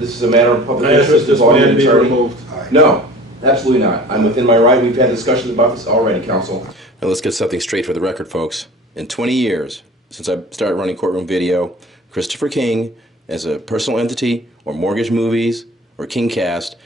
This is a matter of public I ask interest that this involving man an be attorney. removed. No, absolutely not. I'm within my right. We've had discussions about this already, counsel. Now let's get something straight for the record, folks. In 20 years, since I started running courtroom video, Christopher King, as a personal entity, or Mortgage Movies, or KingCast,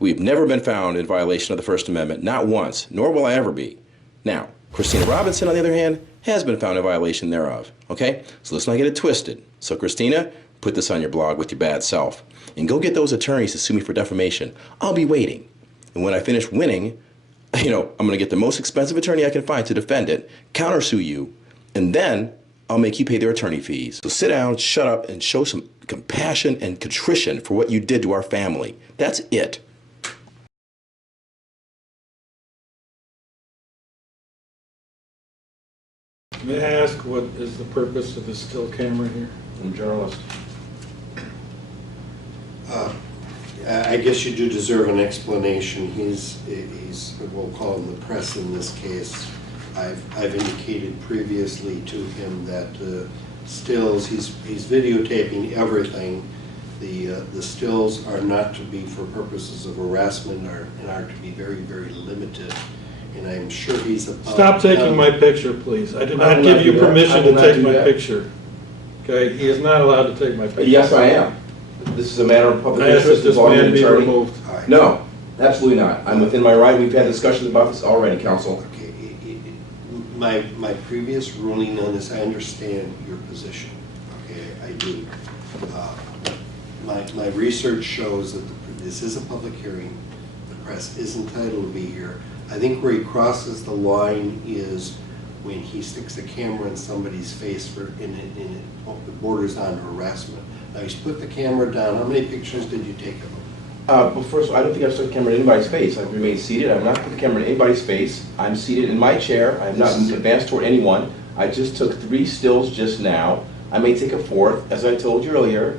we've never been found in violation of the First Amendment, not once, nor will I ever be. Now, Kristina Robinson, on the other hand, has been found in violation thereof, okay? So let's not get it twisted. So Kristina, put this on your blog with your bad self, and go get those attorneys to sue me for defamation. I'll be waiting. And when I finish winning, I'm going to get the most expensive attorney I can find to defend it, countersue you, and then I'll make you pay their attorney fees. So sit down, shut up, and show some compassion and contrition for what you did to our family. That's it. May I ask what is the purpose of this still camera here? I'm a journalist. I guess you do deserve an explanation. He's we'll call him the press in this case. I've indicated previously to him that stills, he's videotaping everything. The stills are not to be for purposes of harassment and are to be very, very limited. And I'm sure he's about Stop taking my picture, please. I did not will give not you do that. permission I will to not take do my that. picture. Okay, he is not allowed to take my picture. Yes, I am. This is a matter of public I ask that interest this involving man an be attorney. removed. All right. No, absolutely not. I'm within my right. We've had discussions about this already, counsel. Okay, my previous ruling on this, I understand your position. Okay, I do. My research shows that this is a public hearing. The press is entitled to be here. I think where he crosses the line is when he sticks a camera in somebody's face and it borders on harassment. Now, he's put the camera down. How many pictures did you take of him? Well, first, I don't think I've stuck the camera in anybody's face. I've remained seated. I've not put the camera in anybody's face. I'm seated in my chair. I have not advanced toward anyone. I just took 3 stills just now. I may take a 4th, as I told you earlier,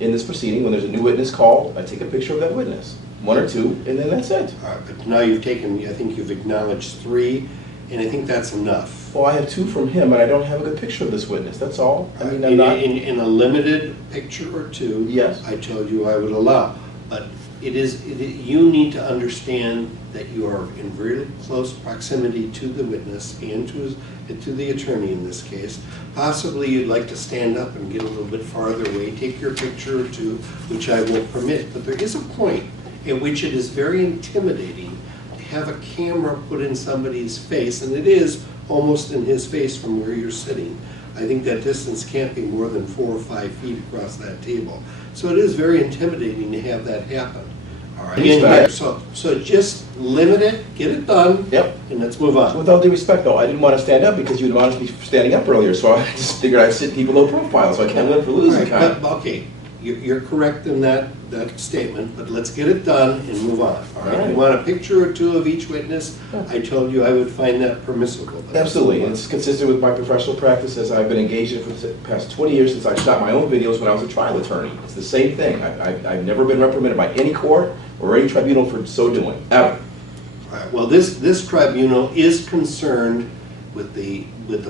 in this proceeding. When there's a new witness called, I take a picture of that witness. 1 or 2, and then that's it. All right, but now you've taken, I think you've acknowledged 3, and I think that's enough. Well, I have 2 from him, and I don't have a good picture of this witness. That's all. I mean, I'm not. In a limited picture or 2, Yes. I told you I would allow. But you need to understand that you are in very close proximity to the witness and to the attorney in this case. Possibly you'd like to stand up and get a little bit farther away, take your picture or 2, which I will permit. But there is a point at which it is very intimidating to have a camera put in somebody's face, and it is almost in his face from where you're sitting. I think that distance can't be more than 4 or 5 feet across that table. So it is very intimidating to have that happen. All right. Again, so just limit it, get it done, Yep. and let's move on. With all due respect, though, I didn't want to stand up because you admonished me for standing up earlier, so I just figured I'd sit people low profile, so I can't win for losing All right, kind. but, okay, you're correct in that statement, but let's get it done and move on. All right. All right. You want a picture or 2 of each witness? I told you I would find that permissible. But Absolutely, and it's consistent with my professional practice as I've been engaged in for the past 20 years since I shot my own videos when I was a trial attorney. It's the same thing. I've never been reprimanded by any court or any tribunal for so doing, ever. All right, well, this tribunal is concerned with the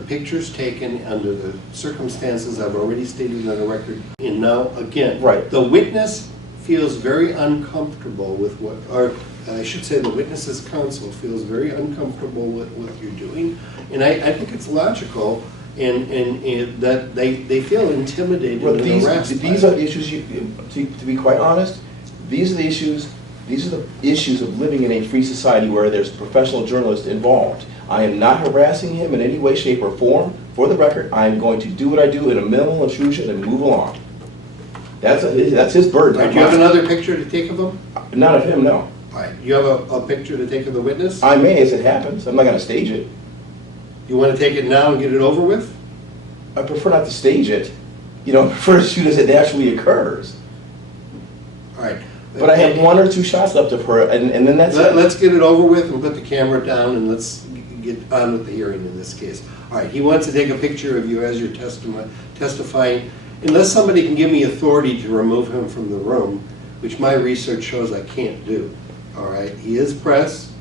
pictures taken under the circumstances I've already stated on the record. And now, again, Right. the witness feels very uncomfortable with what, or I should say the witness's counsel feels very uncomfortable with what you're doing. And I think it's logical and that they feel intimidated Well, and harassed. these are the issues, to be quite honest, these are the issues of living in a free society where there's professional journalists involved. I am not harassing him in any way, shape, or form. For the record, I am going to do what I do in a minimal intrusion and move along. That's his burden. All right, do you have another picture to take of him? Not of him, no. All right, you have a picture to take of the witness? I may as it happens. I'm not going to stage it. You want to take it now and get it over with? I prefer not to stage it. I prefer to shoot as it naturally occurs. All right. But I have 1 or 2 shots left of her, and then that's it. Let's get it over with and put the camera down and let's get on with the hearing in this case. All right, he wants to take a picture of you as you're testifying. Unless somebody can give me authority to remove him from the room, which my research shows I can't do. All right, he is press.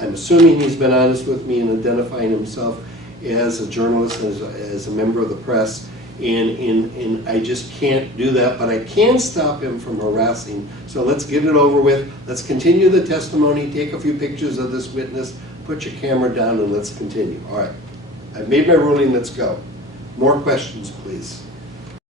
I'm assuming he's been honest with me in identifying himself as a journalist, as a member of the press, And I just can't do that, but I can stop him from harassing. So let's get it over with. Let's continue the testimony, take a few pictures of this witness, put your camera down, and let's continue. All right, I've made my ruling, let's go. More questions, please.